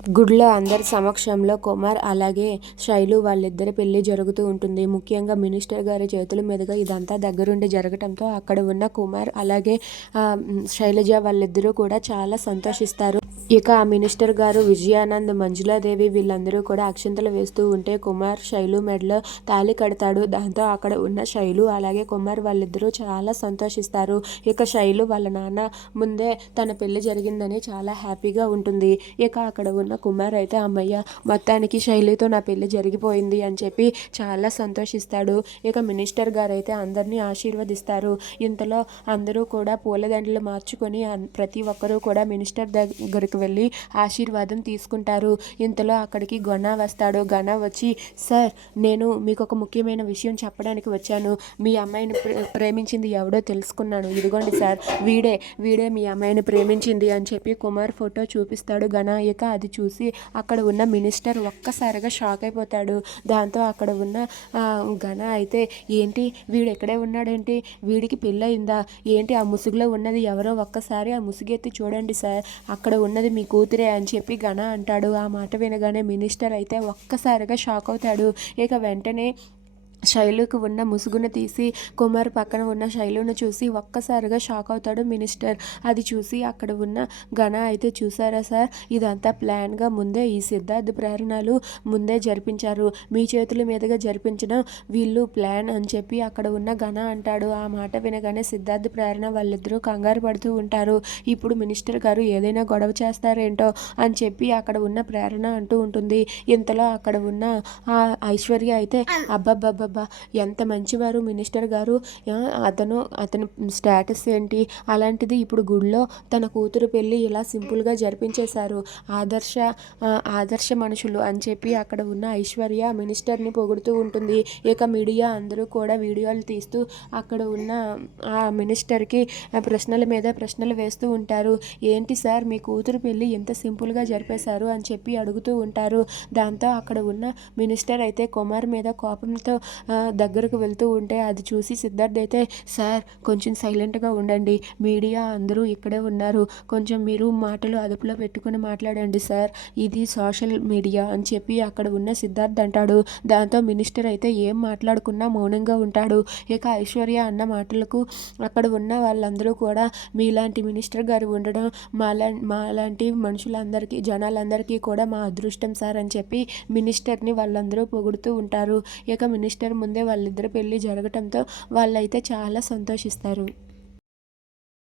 గుడిలో అందరి సమక్షంలో కుమార్ అలాగే శైలు వాళ్ళిద్దరి పెళ్ళి జరుగుతూ ఉంటుంది. ముఖ్యంగా మినిస్టర్ గారి చేతుల మీదుగా ఇదంతా దగ్గరుండి జరగటంతో అక్కడ ఉన్న కుమార్ అలాగే ఆ, శైలజ వాళ్ళిద్దరూ కూడా చాలా సంతోషిస్తారు. ఇక ఆ మినిస్టర్ గారు విజయానంద్ మంజులాదేవి వీళ్ళందరూ కూడా అక్షంతలు వేస్తూ ఉంటే కుమార్ శైలు మెడలో తాళి కడతాడు. దాంతో అక్కడ ఉన్న శైలు అలాగే కుమార్ వాళ్ళిద్దరూ చాలా సంతోషిస్తారు. ఇక శైలు వాళ్ళ నాన్న ముందే తన పెళ్ళి జరిగిందని చాలా హ్యాపీగా ఉంటుంది. ఇక అక్కడ ఉన్న కుమార్ అయితే అమ్మయ్య మొత్తానికి శైలితో నా పెళ్ళి జరిగిపోయింది అని చెప్పి చాలా సంతోషిస్తాడు. ఇక మినిస్టర్ గారు అయితే అందరినీ ఆశీర్వదిస్తారు. ఇంతలో అందరూ కూడా పూలదండలు మార్చుకొని ప్రతి ఒక్కరూ కూడా మినిస్టర్ దగ్గరికి వెళ్ళి ఆశీర్వాదం తీసుకుంటారు. ఇంతలో అక్కడికి గణ వస్తాడు. గణ వచ్చి సార్ నేను మీకు ఒక ముఖ్యమైన విషయం చెప్పడానికి వచ్చాను. మీ అమ్మాయిని ప్రే- ప్రేమించింది ఎవడో తెలుసుకున్నాను. ఇదిగోండి సార్ వీడే వీడే మీ అమ్మాయిని ప్రేమించింది అని చెప్పి కుమార్ ఫోటో చూపిస్తాడు గణ. ఇక అది చూసి అక్కడ ఉన్న మినిస్టర్ ఒక్కసారిగా షాక్ అయిపోతాడు. దాంతో అక్కడ ఉన్న ఘన గణ అయితే ఏంటి వీడు ఎక్కడే ఉన్నాడేంటి? వీడికి పెళ్ళయిందా? ఏంటి ఆ ముసుగులో ఉన్నది ఎవరో ఒక్కసారి ఆ ముసుగెత్తి చూడండి సార్. అక్కడ ఉన్నది మీ కూతురే అని చెప్పి ఘన అంటాడు. ఆ మాట వినగానే మినిస్టర్ అయితే ఒక్కసారిగా షాక్ అవుతాడు. ఇక వెంటనే శైలుకు ఉన్న ముసుగును తీసి కుమార్ పక్కన ఉన్న శైలును చూసి ఒక్కసారిగా షాక్ అవుతాడు మినిస్టర్. అది చూసి అక్కడ ఉన్న ఘన అయితే చూసారా సార్? ఇదంతా ప్లాన్గా ముందే ఈ సిద్ధార్థ ప్రేరణలు ముందే జరిపించారు. మీ చేతుల మీదుగా జరిపించడం వీళ్ళు ప్లాన్ అని చెప్పి అక్కడ ఉన్న ఘన అంటాడు. ఆ మాట వినగానే సిద్ధార్థ ప్రేరణ వాళ్ళిద్దరూ కంగారు పడుతూ ఉంటారు. ఇప్పుడు మినిస్టర్ గారు ఏదైనా గొడవ చేస్తారేంటో అని చెప్పి అక్కడ ఉన్న ప్రేరణ అంటూ ఉంటుంది. ఇంతలో అక్కడ ఉన్న ఆ ఐశ్వర్య అయితే అబ్బా ఎంత మంచివారు మినిస్టర్ గారు. అతను అతని స్టేటస్ ఏంటి? అలాంటిది ఇప్పుడు గుడిలో తన కూతురు పెళ్ళి ఇలా సింపుల్గా జరిపించేశారు. ఆదర్శ ఆదర్శ మనుషులు అని చెప్పి అక్కడ ఉన్న ఐశ్వర్య మినిస్టర్ని పొగుడుతూ ఉంటుంది. ఇక మీడియా అందరూ కూడా వీడియోలు తీస్తూ అక్కడ ఉన్న ఆ మినిస్టర్కి ప్రశ్నల మీద ప్రశ్నలు వేస్తూ ఉంటారు. ఏంటి సార్ మీ కూతురు పెళ్ళి ఎంత సింపుల్గా జరిపేశారు అని చెప్పి అడుగుతూ ఉంటారు. దాంతో అక్కడ ఉన్న మినిస్టర్ అయితే కుమార్ మీద కోపంతో దగ్గరకు వెళ్తూ ఉంటే అది చూసి సిద్ధార్థ్ అయితే సార్ కొంచెం సైలెంట్గా ఉండండి. మీడియా అందరూ ఇక్కడే ఉన్నారు. కొంచెం మీరు మాటలు అదుపులో పెట్టుకుని మాట్లాడండి సార్. ఇది సోషల్ మీడియా అని చెప్పి అక్కడ ఉన్న సిద్ధార్థ్ అంటాడు. దాంతో మినిస్టర్ అయితే ఏం మాట్లాడుకున్నా మౌనంగా ఉంటాడు. ఇక ఐశ్వర్య అన్న మాటలకు అక్కడ ఉన్న వాళ్ళందరూ కూడా మీలాంటి మినిస్టర్ గారు ఉండడం మాలా మాలాంటి మనుషులందరికీ జనాలందరికీ కూడా మా అదృష్టం సార్ అని చెప్పి మినిస్టర్ని వాళ్ళందరూ పొగుడుతూ ఉంటారు. ఇక మినిస్టర్ ముందే వాళ్ళిద్దరి పెళ్ళి జరగటంతో వాళ్ళైతే చాలా సంతోషిస్తారు.